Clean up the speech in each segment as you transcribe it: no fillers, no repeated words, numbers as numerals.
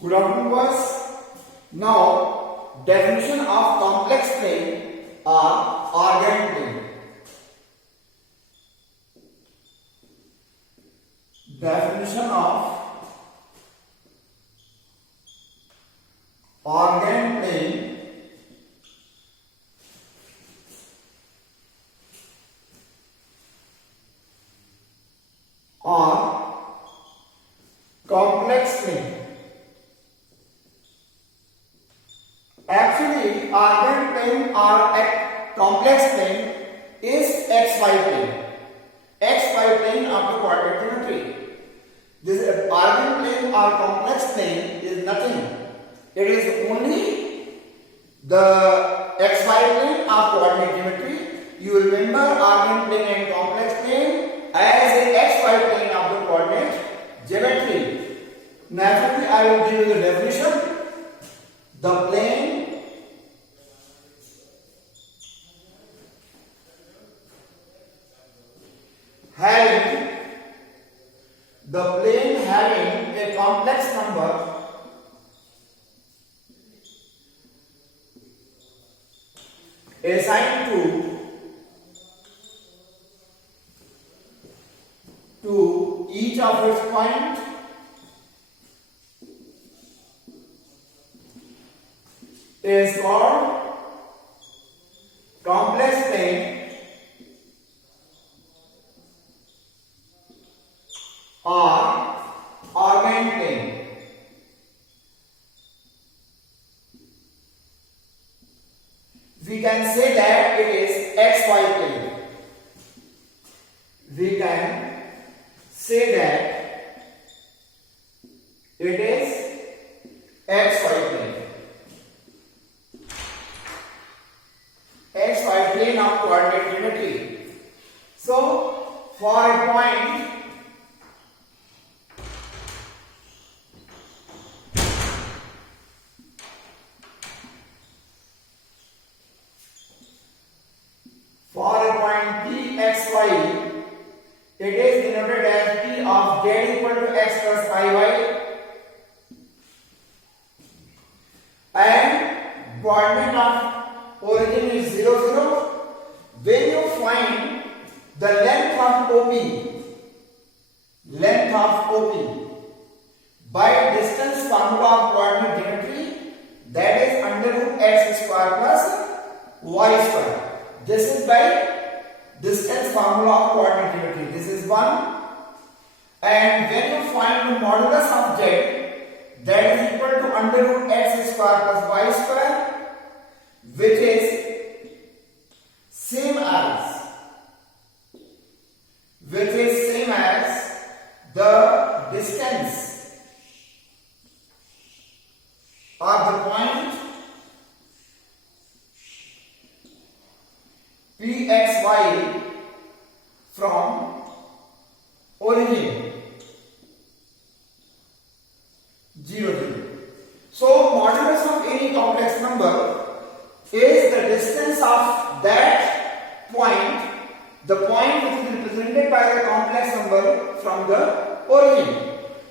Good afternoon, boys. Now, definition of complex plane or organ plane. Definition of organ plane or complex plane. Actually, organ plane or a complex plane is xy plane. Xy plane of the coordinate geometry. This organ plane or complex plane is nothing. It is only the xy plane of coordinate geometry. You remember organ plane and complex plane as a xy plane of the coordinate geometry. Naturally, I will give you the definition. The plane having a complex number assigned to each of its points is called complex plane or organ plane. We can say that it is xy plane. We can say that it is xy plane. Xy plane of coordinate geometry. So, for a point pxy, it is denoted as p of z equal to x plus iy, and coordinate of origin is 0, 0. When you find the length of OP by distance formula of coordinate geometry, that is under root x square plus y square. This is by distance formula of coordinate geometry. This is 1. And when you find the modulus of z, that is equal to under root x square plus y square, which is same as the distance of the point pxy from origin 0, 0. So, modulus of any complex number is the distance of that point, the point which is represented by the complex number from the origin.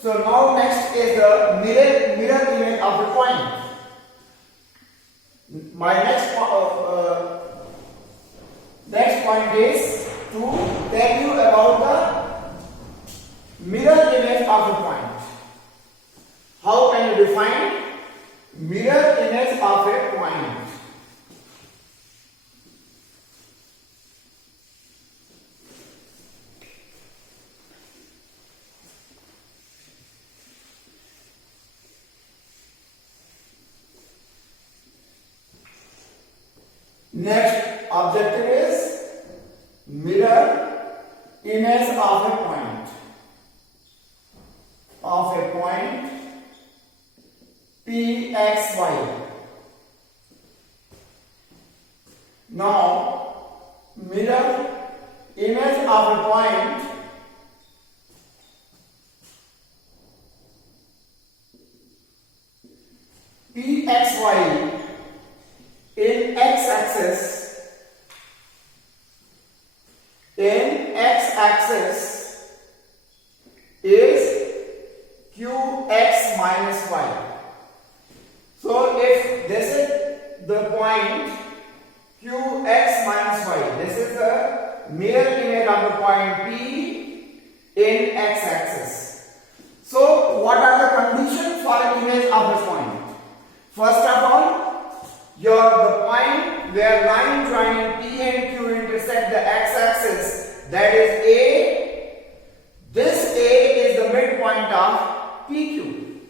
So, now next is the mirror image of the point. My next point is to tell you about the mirror image of the point. How can you define mirror image of a point? Next objective is mirror image of a point. Pxy. Now, mirror image of a point Pxy in x-axis is qx minus y. the point qx minus y. This is the mirror image of the point P in x-axis. So what are the conditions for an image of this point? First of all, the point where line joining P and Q intersect the x-axis, that is A. This A is the midpoint of PQ.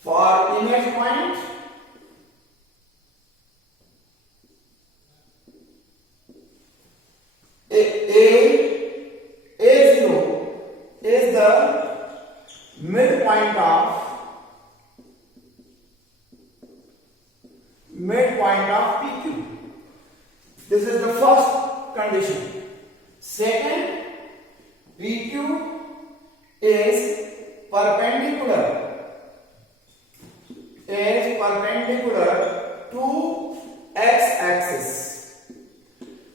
For image point, A0 is the midpoint of PQ. This is the first condition. Second, PQ is perpendicular to x-axis.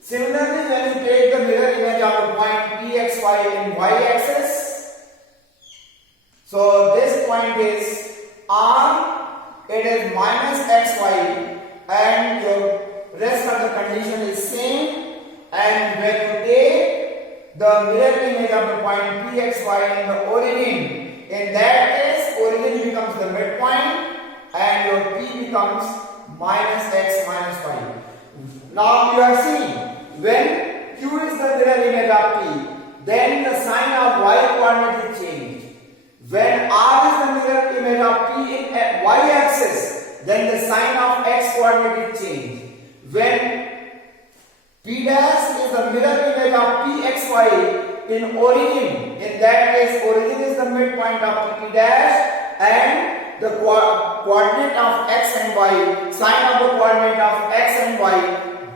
Similarly, when you take the mirror image of the point pxy in y-axis, so this point is R, it is minus xy, and your rest of the condition is same. And when you take the mirror image of the point pxy in the origin, in that case, origin becomes the midpoint and your p becomes minus x minus y. Now you are seeing, when q is the mirror image of p, then the sign of y coordinate is changed. When r is the mirror image of p in y-axis, then the sign of x coordinate is changed. When p dash is the mirror image of pxy in origin, in that case origin is the midpoint of p dash, and the coordinate of x and y, sign of the coordinate of x and y,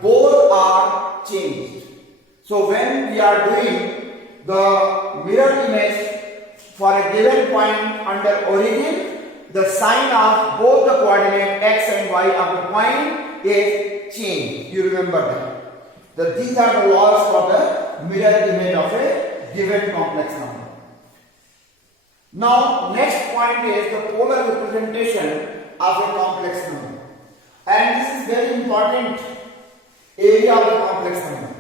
both are changed. So when we are doing the mirror image for a given point under origin, the sign of both the coordinate x and y of the point is changed. You remember that. These are the laws for the mirror image of a given complex number. Now, next point is the polar representation of a complex number. And this is very important area of the complex number.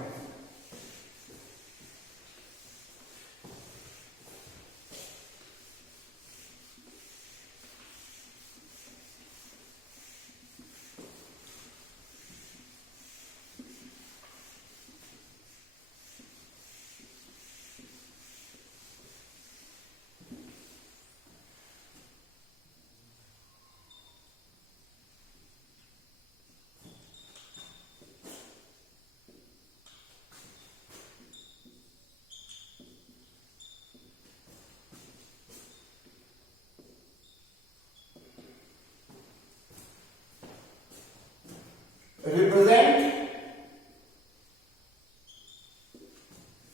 Represent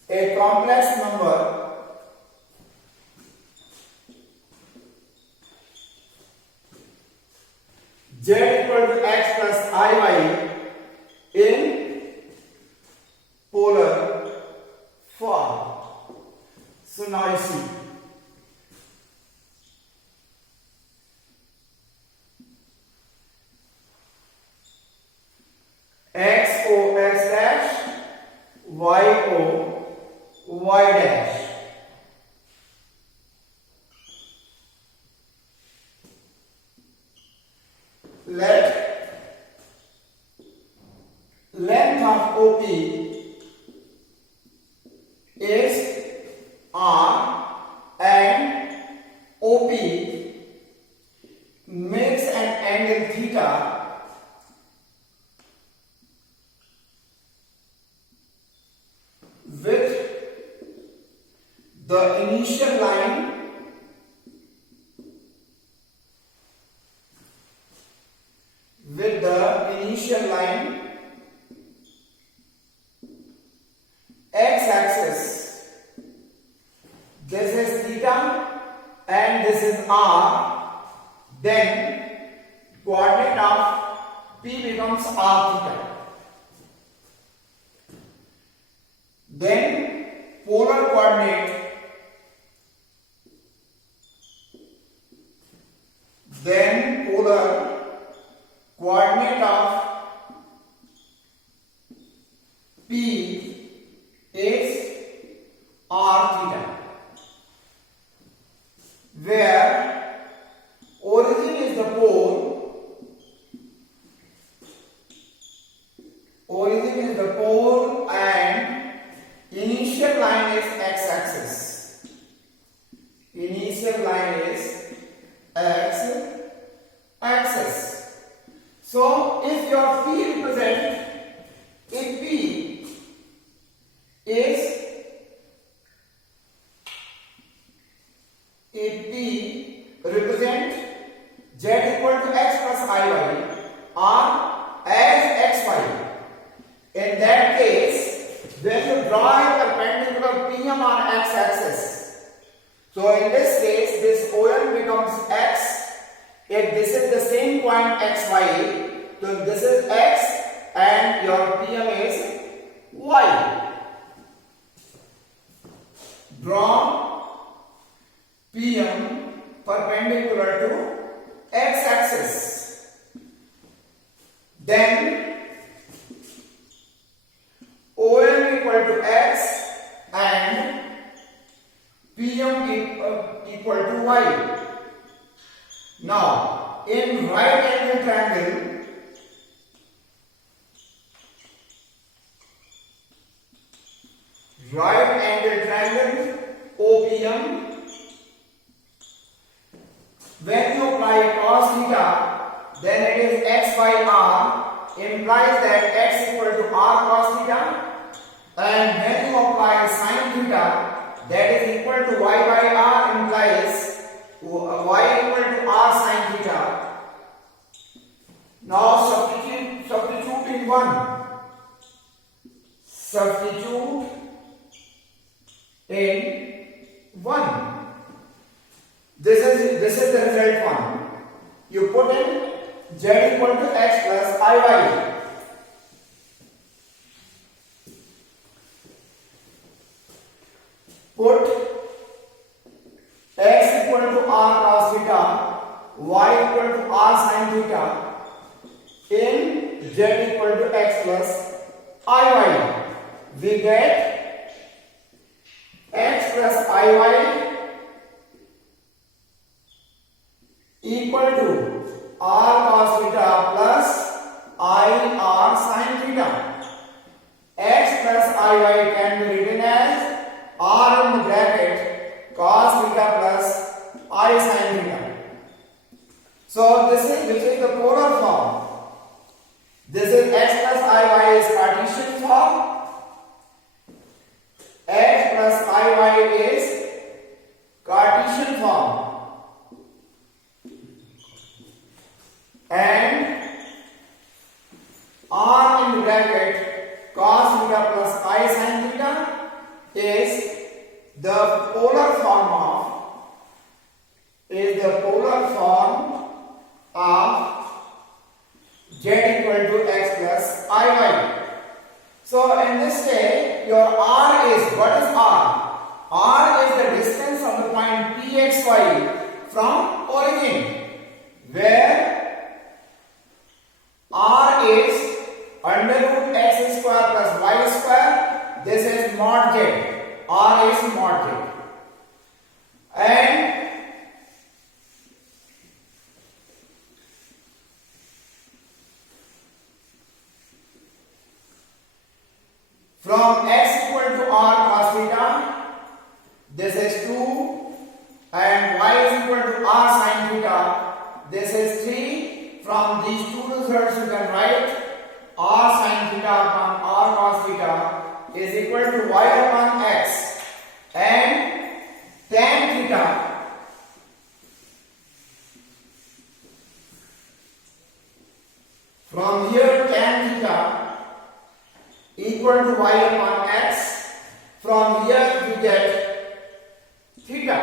a complex number z equal to x plus iy in polar form. So now you see, x o x dash, y o y dash. Let length of OP is R and OP makes an angle theta with the initial line x-axis. This is theta and this is r. Then coordinate of P becomes r theta. Then polar coordinate, r theta, where origin is the pole, and initial line is x-axis. Initial line is x-axis. So if your P represents, if P is represent z equal to x plus iy or as xy, in that case when you draw a perpendicular PM on x-axis, so in this case this OM becomes x. If this is the same point xy, so this is x and your PM is y. Draw PM perpendicular to x-axis. Then OM equal to x and PM equal to y. Now, in right angle triangle, OPM, when you apply cos theta, then it is x by r, implies that x equal to r cos theta, and when you apply sin theta, that is equal to y by r, implies y equal to r sin theta. Now substitute in 1. Substitute in 1. This is the result one. You put in z equal to x plus iy. Put x equal to r cos theta, y equal to r sin theta in z equal to x plus iy. We get x plus iy equal to r cos theta plus I r sin theta. X plus iy can be written as r in the bracket cos theta plus I sin theta. So this is the polar form. This is x plus iy is Cartesian form. X plus iy is Cartesian form. And r in the bracket cos theta plus I sin theta is the polar form of z equal to x plus iy. So in this case, your r is, what is r? R is the distance from the point pxy from origin, where r is under root x square plus y square. This is mod z. R is mod z. And from x equal to r cos theta, this is 2, and y is equal to r sin theta, this is 3. From these two results you can write r sin theta upon r cos theta is equal to y upon x, and tan theta from here tan theta equal to y upon x. From here we get theta.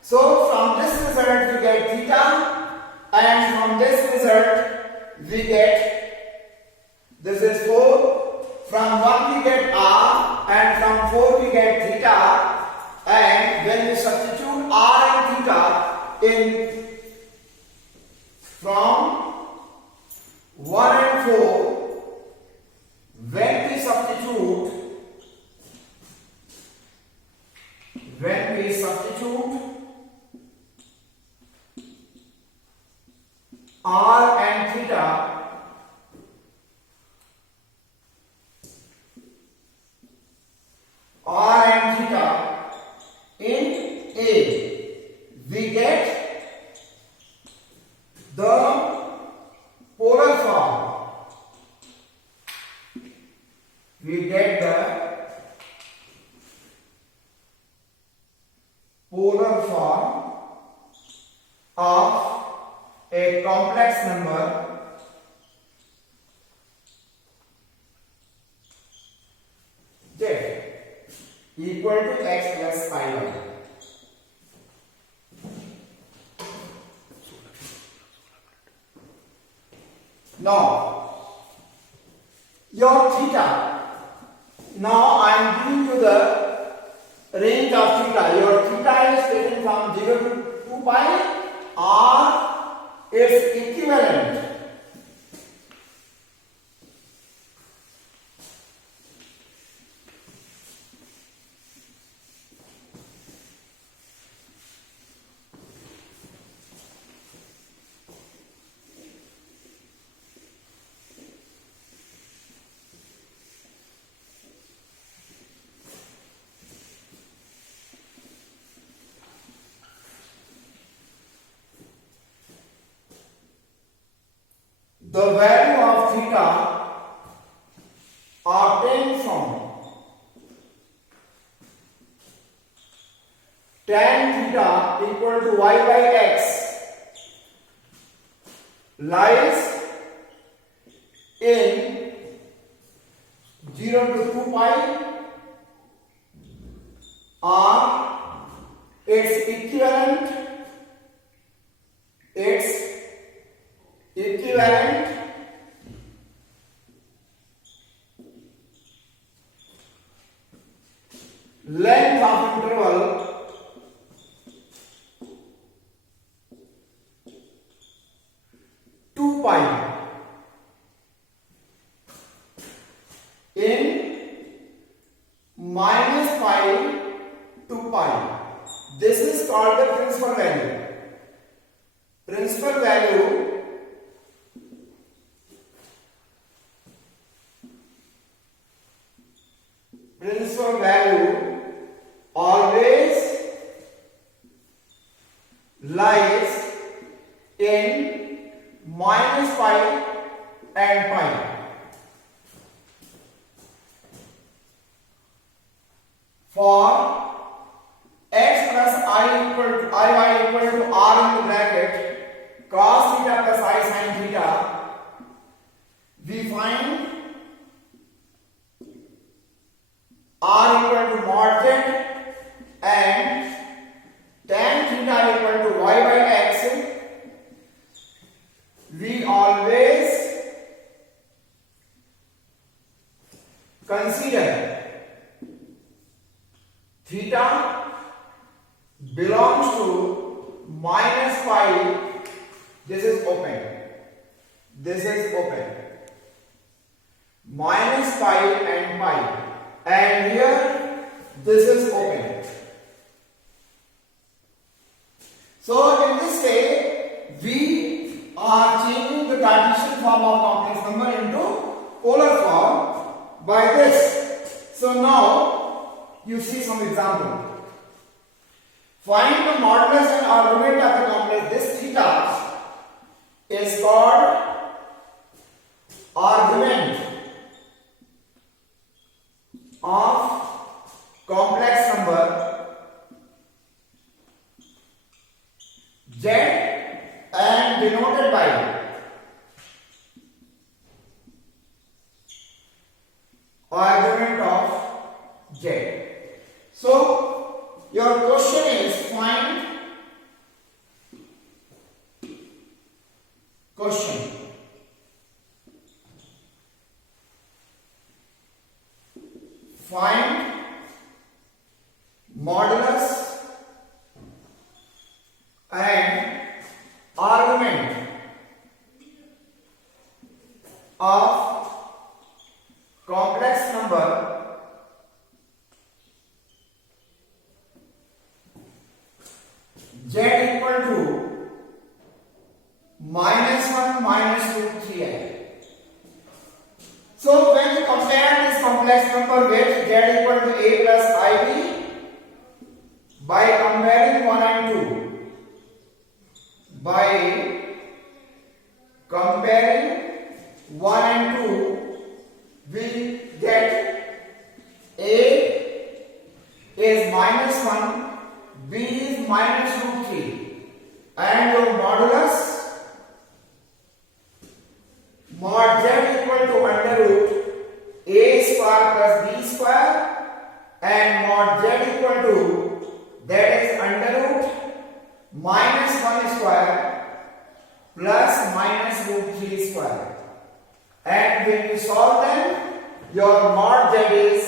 So from this result we get theta, and from this result we get, this is 4. From 1 we get r, and from 4 we get theta. And when we substitute r and theta in from 1 and 4, when we substitute when we substitute r and theta in A, we get the polar form. We get the polar form of a complex number z equal to x plus y. Now, your theta. Now I am giving you the range of theta. Your theta is taken from 0 to 2 pi or its equivalent. The value of theta obtained from tan theta equal to y by x lies in 0 to 2 pi or its equivalent length of interval two pi in minus pi to pi. This is called the principal value. Principal value always lies in minus pi and pi. For x plus I equal to iy equal to r in the bracket cos theta plus I sin theta, we find r equal to mod z and tan theta equal to y by x. We always consider theta belongs to minus pi. This is open. This is open. Minus pi and pi. And here this is open. So in this way we are changing the Cartesian form of complex number into polar form by this. So now you see some example. Find the modulus and argument of the complex. This theta is called argument of complex number z and denoted by argument of z. So your question is find modulus and argument by comparing 1 and 2. By comparing 1 and 2, we get A is minus 1, B is minus root 3, and your modulus mod z equal to under root A square plus B square, and mod z equal to, that is under root minus 1 square plus minus root 3 square. And when you solve them, your mod z is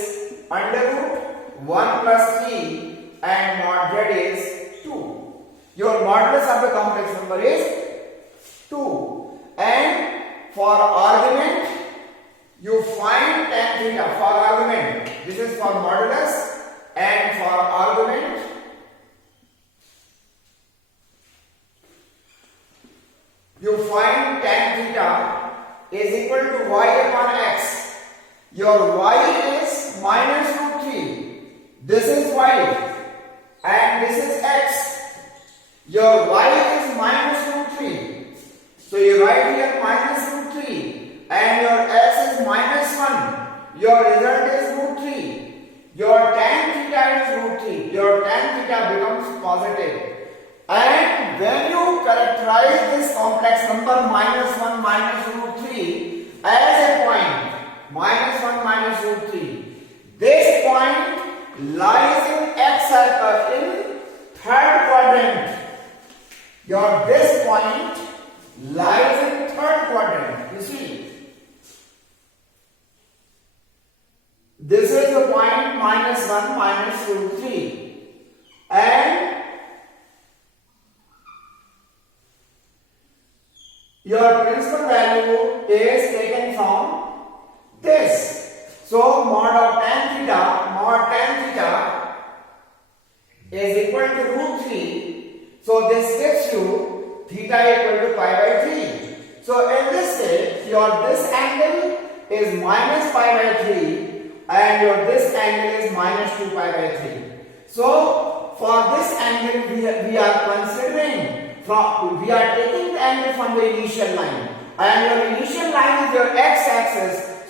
under root 1 plus 3 and mod z is 2. Your modulus of the complex number is 2. And for argument, you find tan theta for argument. This is for modulus, and for argument, you find tan theta is equal to y upon x. Your y is minus root 3. This is y and this is x. Your y is minus root 3. So you write here minus root 3 and your x is minus 1. Your result is root 3. Your tan theta is root 3. Your tan theta becomes positive. And when you characterize this complex number minus 1 minus root 3 as a point, minus 1 minus root 3, this point lies in x circle in third quadrant. This point lies in third quadrant. You see, this is the point minus 1 minus root 3, and your principal value is taken from this. So mod of tan theta is equal to root 3. So this gives you theta equal to pi by 3. So in this case, this angle is minus pi by 3 and this angle is minus 2 pi by 3. So for this angle we are considering, we are taking the angle from the initial line, and your initial line is your x-axis,